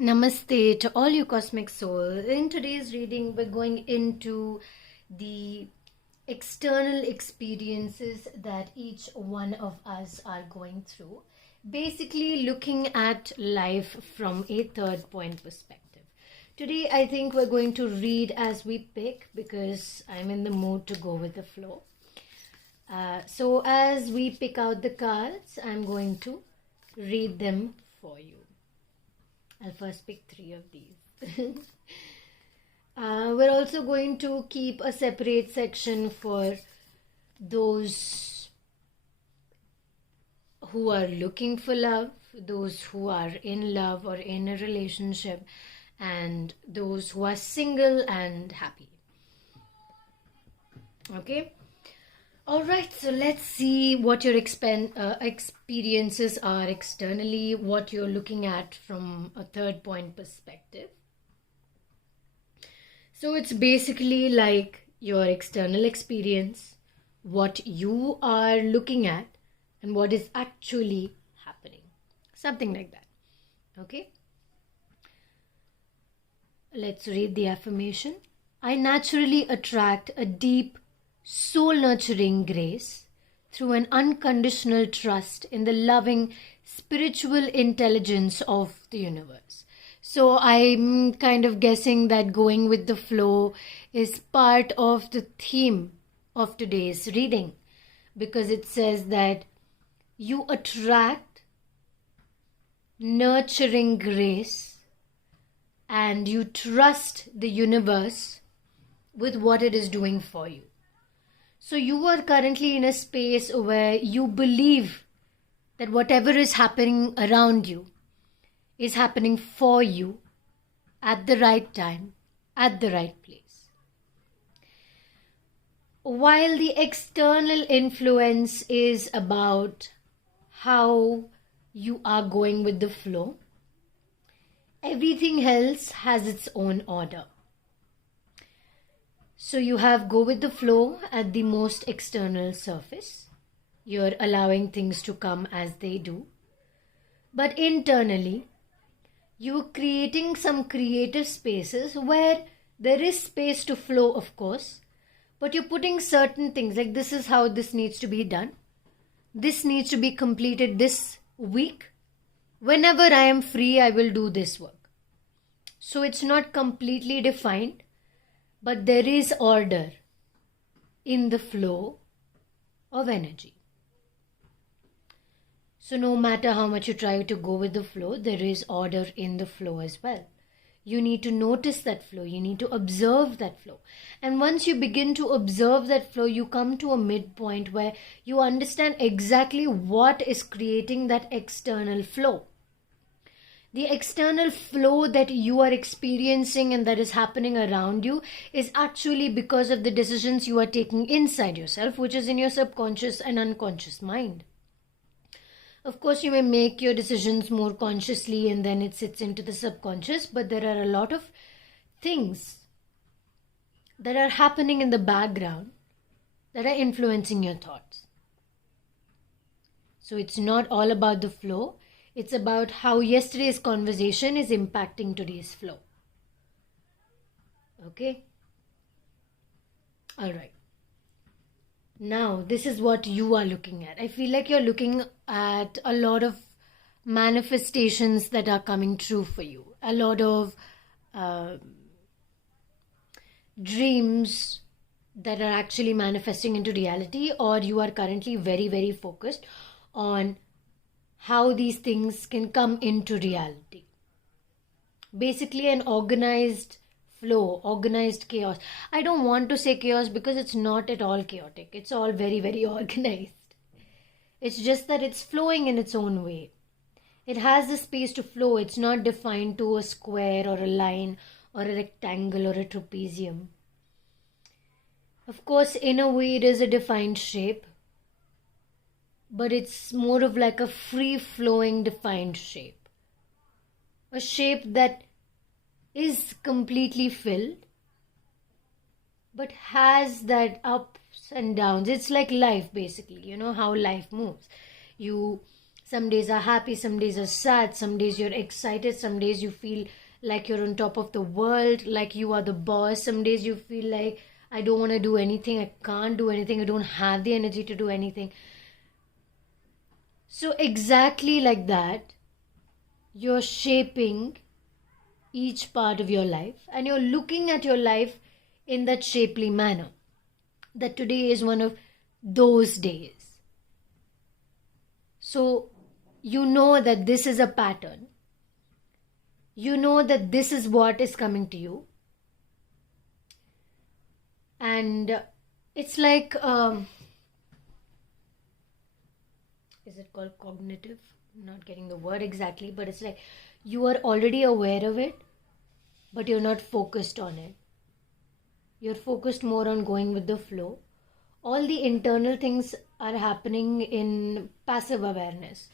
Namaste to all you cosmic souls. In today's reading, we're going into the external experiences that each one of us are going through. Basically, looking at life from a third point perspective. Today, I think we're going to read as we pick because I'm in the mood to go with the flow. So, as we pick out the cards, I'm going to read them for you. I'll first pick 3 of these. We're also going to keep a separate section for those who are looking for love, those who are in love or in a relationship, and those who are single and happy. Okay? Alright, so let's see what your experiences are externally, what you're looking at from a third point perspective. So it's basically like your external experience, what you are looking at, and what is actually happening. Something like that. Okay? Let's read the affirmation. I naturally attract a deep, soul-nurturing grace through an unconditional trust in the loving spiritual intelligence of the universe. So I'm kind of guessing that going with the flow is part of the theme of today's reading, because it says that you attract nurturing grace and you trust the universe with what it is doing for you. So you are currently in a space where you believe that whatever is happening around you is happening for you at the right time, at the right place. While the external influence is about how you are going with the flow, everything else has its own order. So you have go with the flow at the most external surface. You're allowing things to come as they do. But internally, you're creating some creative spaces where there is space to flow, of course. But you're putting certain things like this is how this needs to be done. This needs to be completed this week. Whenever I am free, I will do this work. So it's not completely defined. But there is order in the flow of energy. So no matter how much you try to go with the flow, there is order in the flow as well. You need to notice that flow. You need to observe that flow. And once you begin to observe that flow, you come to a midpoint where you understand exactly what is creating that external flow. The external flow that you are experiencing and that is happening around you is actually because of the decisions you are taking inside yourself, which is in your subconscious and unconscious mind. Of course, you may make your decisions more consciously and then it sits into the subconscious, but there are a lot of things that are happening in the background that are influencing your thoughts. So it's not all about the flow. It's about how yesterday's conversation is impacting today's flow. Okay? Alright. Now, this is what you are looking at. I feel like you're looking at a lot of manifestations that are coming true for you. A lot of dreams that are actually manifesting into reality, or you are currently very, very focused on how these things can come into reality. Basically an organized flow, organized chaos. I don't want to say chaos because it's not at all chaotic. It's all very, very organized. It's just that it's flowing in its own way. It has the space to flow. It's not defined to a square or a line or a rectangle or a trapezium. Of course, in a way it is a defined shape, but it's more of like a free-flowing defined shape. A shape that is completely filled, but has that ups and downs. It's like life, basically. You know how life moves. You Some days are happy, some days are sad, some days you're excited, some days you feel like you're on top of the world, like you are the boss. Some days you feel like I don't want to do anything, I can't do anything, I don't have the energy to do anything. So exactly like that, you're shaping each part of your life, and you're looking at your life in that shapely manner, that today is one of those days. So you know that this is a pattern, you know that this is what is coming to you, and it's like is it called cognitive? I'm not getting the word exactly, but it's like you are already aware of it, but you're not focused on it. You're focused more on going with the flow. All the internal things are happening in passive awareness.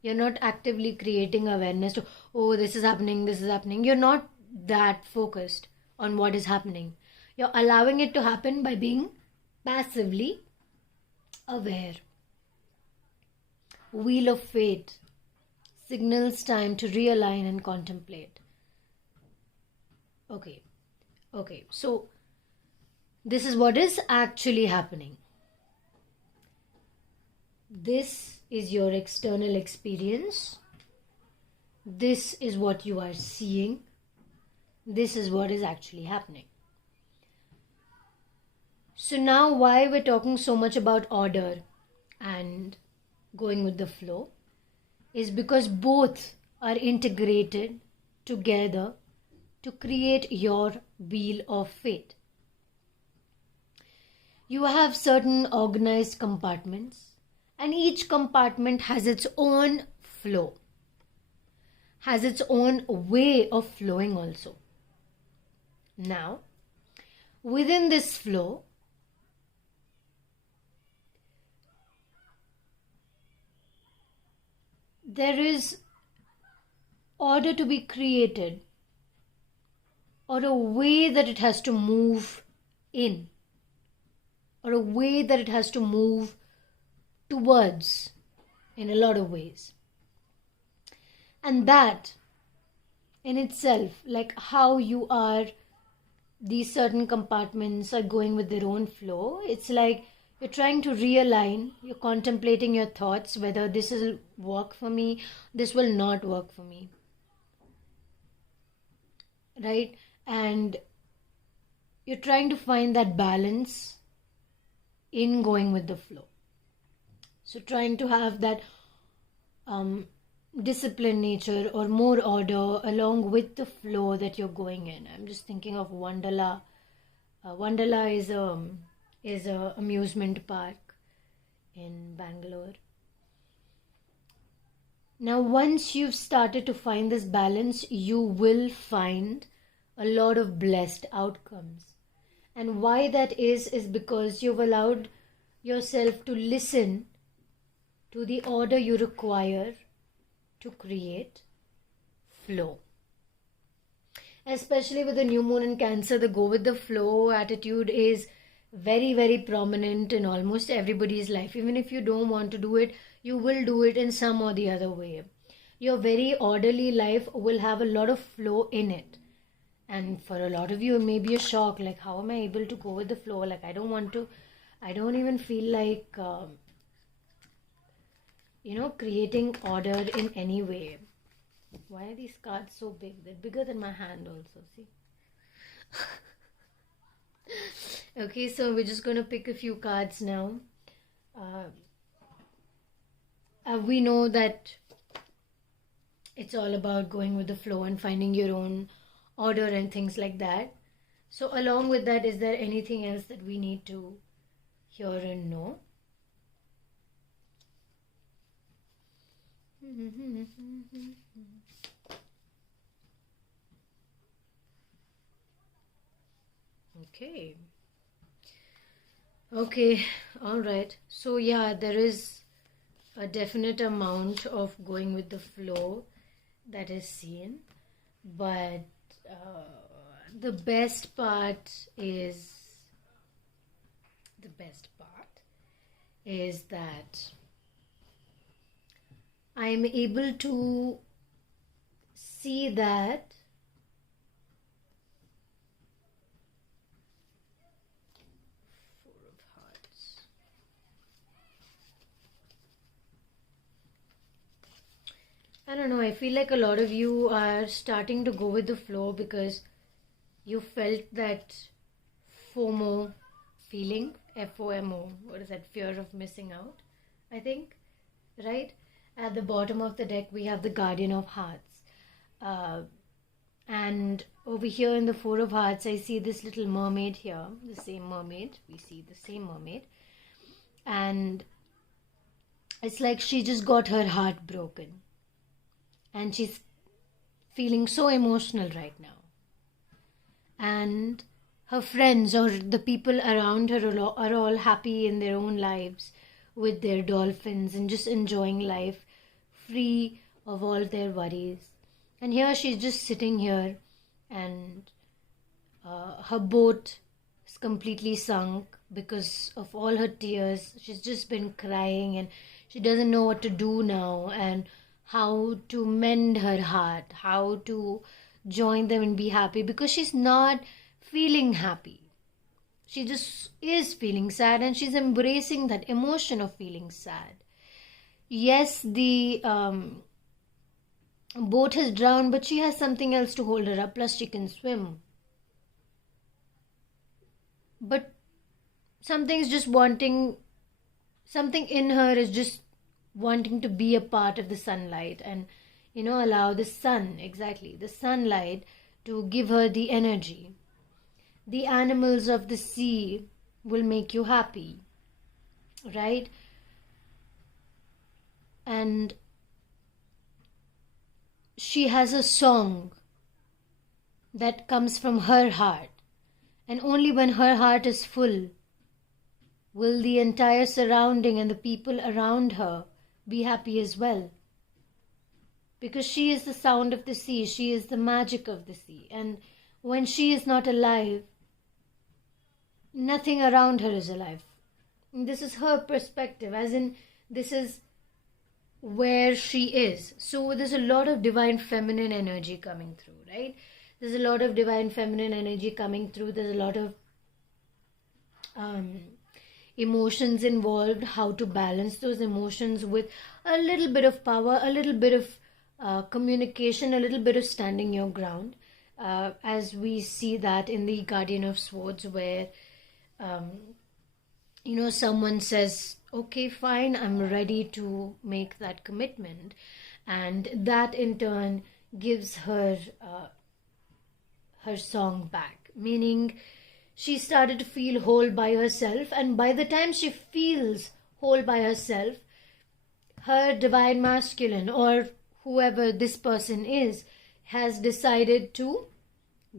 You're not actively creating awareness to, oh, this is happening, this is happening. You're not that focused on what is happening. You're allowing it to happen by being passively aware. Wheel of Fate signals time to realign and contemplate. Okay, so this is what is actually happening. This is your external experience. This is what you are seeing. This is what is actually happening. So now why we're talking so much about order and going with the flow is because both are integrated together to create your wheel of fate. You have certain organized compartments, and each compartment has its own flow, has its own way of flowing also. Now, within this flow, there is order to be created, or a way that it has to move in, or a way that it has to move towards in a lot of ways. And that in itself, like how you are, these certain compartments are going with their own flow. It's like you're trying to realign, you're contemplating your thoughts, whether this will work for me, this will not work for me, right? And you're trying to find that balance in going with the flow. So trying to have that disciplined nature or more order along with the flow that you're going in. I'm just thinking of Wonderla. Wonderla is a amusement park in Bangalore. Now, once you've started to find this balance, you will find a lot of blessed outcomes. And why that is because you've allowed yourself to listen to the order you require to create flow. Especially with the new moon in Cancer, the go with the flow attitude is very, very prominent in almost everybody's life. Even if you don't want to do it, you will do it in some or the other way. Your very orderly life will have a lot of flow in it. And for a lot of you, it may be a shock, like, how am I able to go with the flow? Like, I don't even feel like, creating order in any way. Why are these cards so big? They're bigger than my hand also, see? Okay, so we're just going to pick a few cards now. We know that it's all about going with the flow and finding your own order and things like that. So along with that, is there anything else that we need to hear and know? Okay, all right. So yeah, there is a definite amount of going with the flow that is seen, but the best part is that I am able to see that Four of Hearts. I don't know, I feel like a lot of you are starting to go with the flow because you felt that FOMO feeling, FOMO, what is that, fear of missing out, I think, right? At the bottom of the deck, we have the Guardian of Hearts. And over here in the Four of Hearts, I see this little mermaid here, the same mermaid. We see the same mermaid. And it's like she just got her heart broken. And she's feeling so emotional right now. And her friends or the people around her are all happy in their own lives with their dolphins and just enjoying life, free of all their worries. And here she's just sitting here, and her boat is completely sunk because of all her tears. She's just been crying and she doesn't know what to do now and how to mend her heart, how to join them and be happy, because she's not feeling happy. She just is feeling sad, and she's embracing that emotion of feeling sad. Yes, the boat has drowned, but she has something else to hold her up, plus she can swim. But something in her is just wanting to be a part of the sunlight and, allow the sunlight to give her the energy. The animals of the sea will make you happy, right? And she has a song that comes from her heart, and only when her heart is full will the entire surrounding and the people around her be happy as well. Because she is the sound of the sea, she is the magic of the sea, and when she is not alive, nothing around her is alive. This is her perspective, as in this is where she is. So there's a lot of divine feminine energy coming through, right? There's a lot of divine feminine energy coming through. There's a lot of emotions involved, how to balance those emotions with a little bit of power, a little bit of communication, a little bit of standing your ground, as we see that in the Guardian of Swords, where someone says, okay, fine, I'm ready to make that commitment, and that in turn gives her her song back, meaning she started to feel whole by herself, and by the time she feels whole by herself, her divine masculine, or whoever this person is, has decided to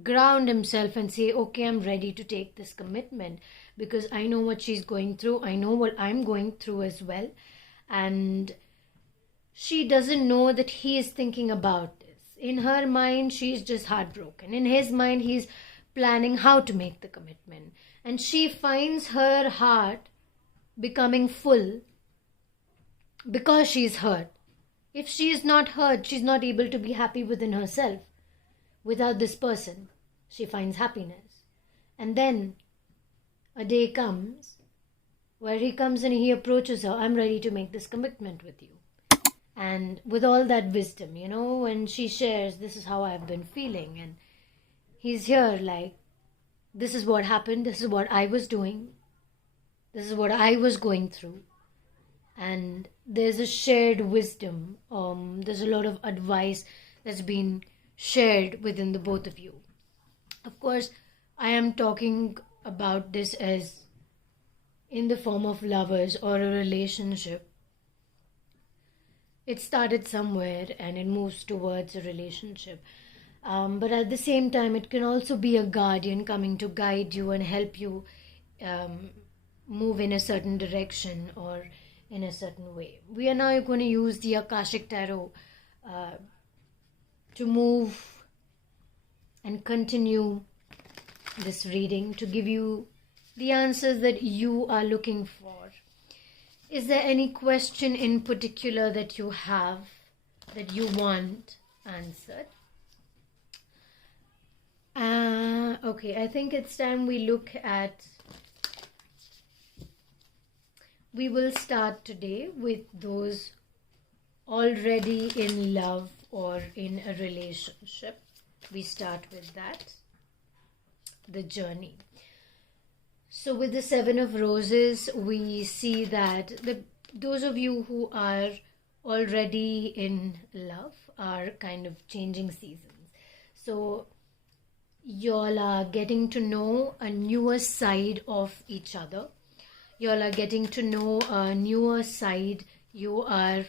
ground himself and say, okay, I'm ready to take this commitment, because I know what she's going through, I know what I'm going through as well, and she doesn't know that he is thinking about this. In her mind, she's just heartbroken. In his mind, he's planning how to make the commitment, and she finds her heart becoming full because she's hurt. If she is not hurt, she's not able to be happy within herself. Without this person, she finds happiness. And then a day comes where he comes and he approaches her, I'm ready to make this commitment with you. And with all that wisdom, when she shares, this is how I've been feeling, and he's here like, this is what happened, this is what I was doing, this is what I was going through. And there's a shared wisdom, there's a lot of advice that's been shared within the both of you. Of course, I am talking about this as in the form of lovers or a relationship. It started somewhere and it moves towards a relationship. But at the same time, it can also be a guardian coming to guide you and help you move in a certain direction or in a certain way. We are now going to use the Akashic Tarot to move and continue this reading, to give you the answers that you are looking for. Is there any question in particular that you have, that you want answered? Okay, I think it's time we look at... We will start today with those already in love or in a relationship. We start with that, the journey. So with the Seven of Roses, we see that those of you who are already in love are kind of changing seasons. So y'all are getting to know a newer side of each other. Y'all are getting to know a newer side. You are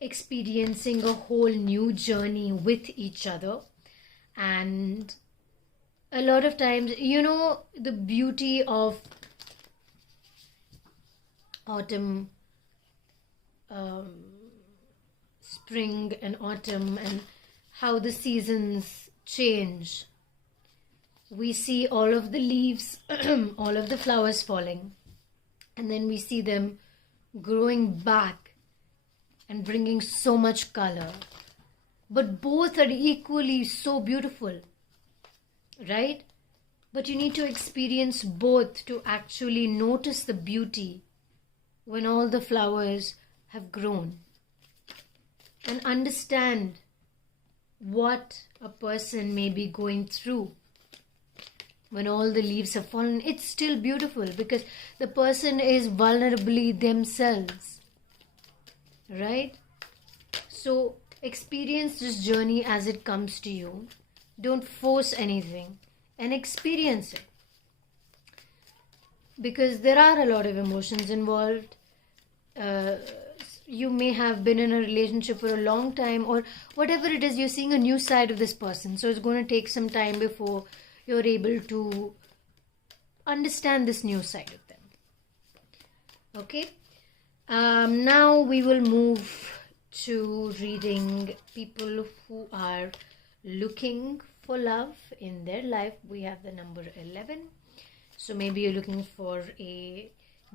experiencing a whole new journey with each other. And a lot of times, you know, the beauty of autumn, spring and autumn, and how the seasons change. We see all of the leaves, all of the flowers falling, and then we see them growing back and bringing so much color. But both are equally so beautiful, right? But you need to experience both to actually notice the beauty when all the flowers have grown, and understand what a person may be going through. When all the leaves have fallen, it's still beautiful because the person is vulnerably themselves, right? So experience this journey as it comes to you. Don't force anything and experience it. Because there are a lot of emotions involved. You may have been in a relationship for a long time, or whatever it is, you're seeing a new side of this person. So it's going to take some time before you're able to understand this new side of them. Okay? Now we will move to reading people who are looking for love in their life. We have the number 11. So maybe you're looking for a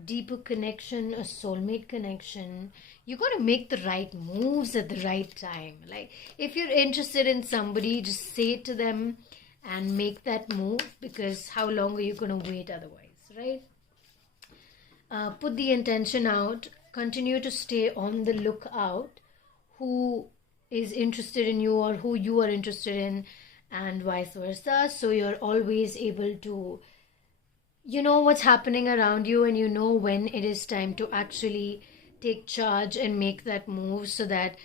deeper connection, a soulmate connection. You got to make the right moves at the right time. Like, if you're interested in somebody, just say it to them and make that move, because how long are you going to wait otherwise, right? Put the intention out. Continue to stay on the lookout. Who is interested in you or who you are interested in, and vice versa. So you're always able to, you know what's happening around you, and you know when it is time to actually take charge and make that move, so that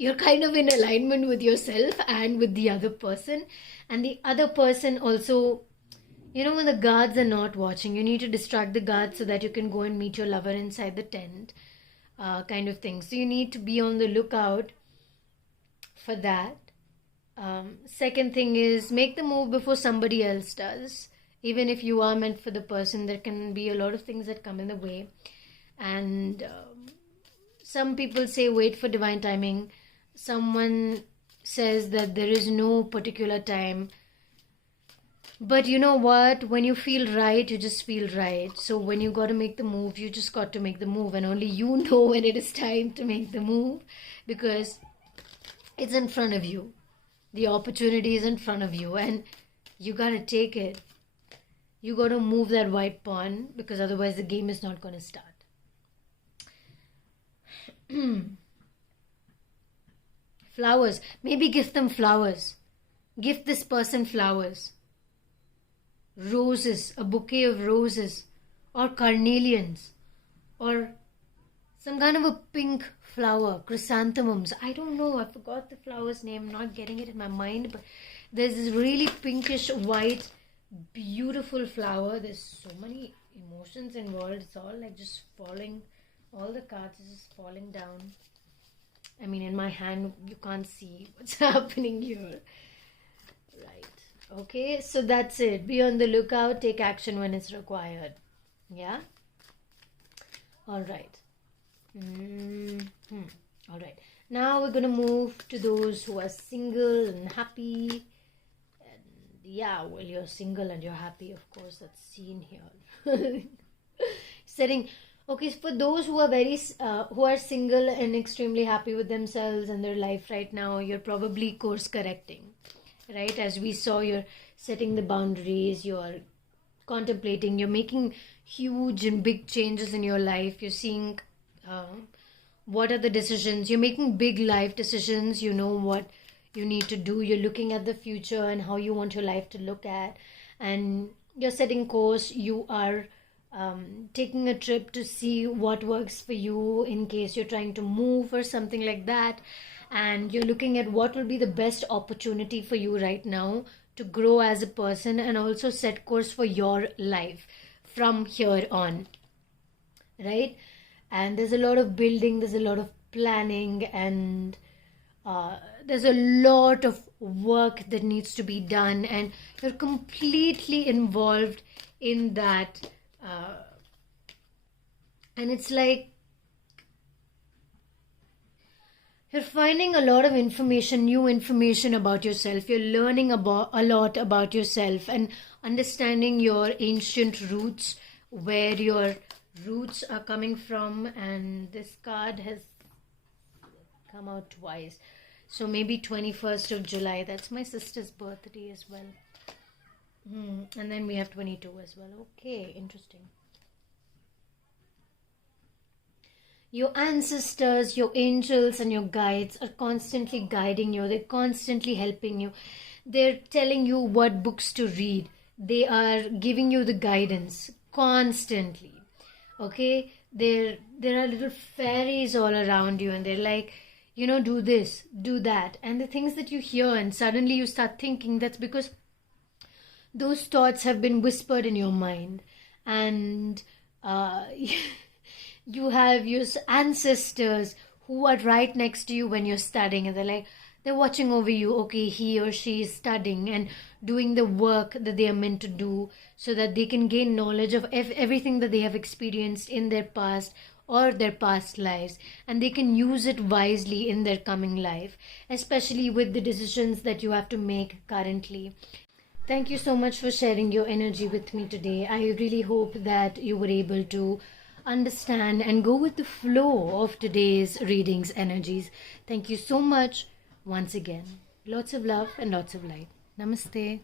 you're kind of in alignment with yourself and with the other person. And the other person also, you know, when the guards are not watching, you need to distract the guards so that you can go and meet your lover inside the tent, kind of thing. So you need to be on the lookout for that. Second thing is, make the move before somebody else does. Even if you are meant for the person, there can be a lot of things that come in the way. And some people say wait for divine timing. Someone says that there is no particular time. But you know what? When you feel right, you just feel right. So when you got to make the move, you just got to make the move. And only you know when it is time to make the move, because it's in front of you. The opportunity is in front of you, and you got to take it. You got to move that white pawn, because otherwise the game is not going to start. Flowers. Maybe gift them flowers. Gift this person flowers. Roses, a bouquet of roses, or carnelians, or some kind of a pink flower, chrysanthemums. I don't know, I forgot the flower's name, I'm not getting it in my mind, but there's this really pinkish white, beautiful flower. There's so many emotions involved. It's all like just falling, all the cards are just falling down. I mean, in my hand, you can't see what's happening here. Right. Okay, so that's it. Be on the lookout. Take action when it's required. Yeah? All right. All right. Now we're going to move to those who are single and happy. And yeah, well, you're single and you're happy, of course. That's seen here. setting. Okay, for those who are who are single and extremely happy with themselves and their life right now, you're probably course correcting, right? As we saw, you're setting the boundaries, you're contemplating, you're making huge and big changes in your life. You're seeing what are the decisions, you're making big life decisions, you know what you need to do, you're looking at the future and how you want your life to look at, and you're setting course. You are taking a trip to see what works for you in case you're trying to move or something like that, and you're looking at what will be the best opportunity for you right now to grow as a person and also set course for your life from here on, right? And there's a lot of building, there's a lot of planning, and there's a lot of work that needs to be done, and you're completely involved in that. And it's like you're finding a lot of information, new information about yourself. You're learning about a lot about yourself and understanding your ancient roots, where your roots are coming from. And this card has come out twice, so maybe 21st of July, that's my sister's birthday as well. And then we have 22 as well. Okay, interesting. Your ancestors, your angels, and your guides are constantly guiding you. They're constantly helping you. They're telling you what books to read. They are giving you the guidance constantly. Okay? There are little fairies all around you, and they're like, you know, do this, do that. And the things that you hear and suddenly you start thinking, that's because those thoughts have been whispered in your mind. And you have your ancestors who are right next to you when you're studying, and they're watching over you. Okay, he or she is studying and doing the work that they are meant to do, so that they can gain knowledge of everything that they have experienced in their past or their past lives, and they can use it wisely in their coming life, especially with the decisions that you have to make currently. Thank you so much for sharing your energy with me today. I really hope that you were able to understand and go with the flow of today's readings energies. Thank you so much once again. Lots of love and lots of light. Namaste.